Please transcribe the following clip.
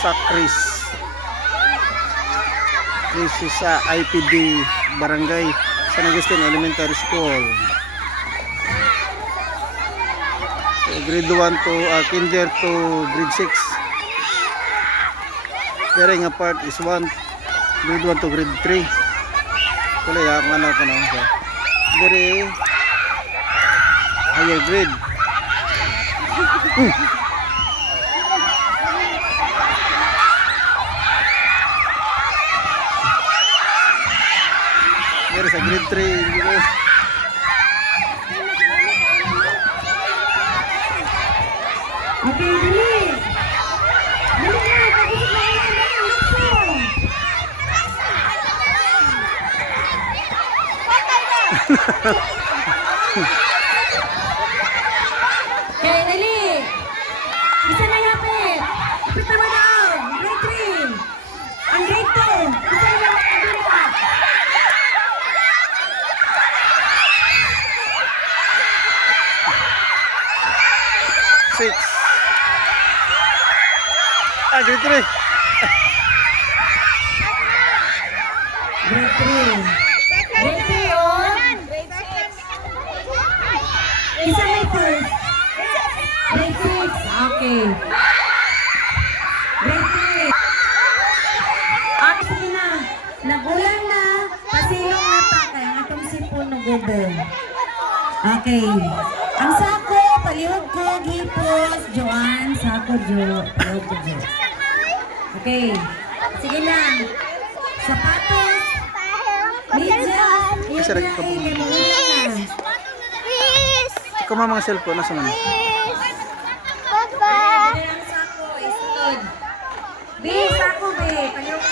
sa Chris. This is sa IPD Barangay San Agustin Elementary School. So, grade 1 to kinder to grade 6. Pero nga part is grade 1 to grade 3. Kulay ha, kung ano ko na. Very higher grade. Pero sa grade 3 dito. Okay, bilis. Okay, dali. Isa na yapit. Kapit naman down. Grade 3. Ang grade 2. Isa na yapit. 6. Grade 3. Grade 3. Grade 3 on. Isa may first. Grade 6. Okay. Grade 3. Sige na. Nagulang na. Pasilong na pa. Kaya nga itong sipon ng gubong. Okay. Ang sako, palihog ko, gipos, Joanne, sako, palihog ko, Jo. Okay. Sige na. Sapatos. Medyas. Kasi rin ka po. Ikaw mga cellphone, nasa man? Papa. Ang sako, isunod. Be, sako, be. Palihog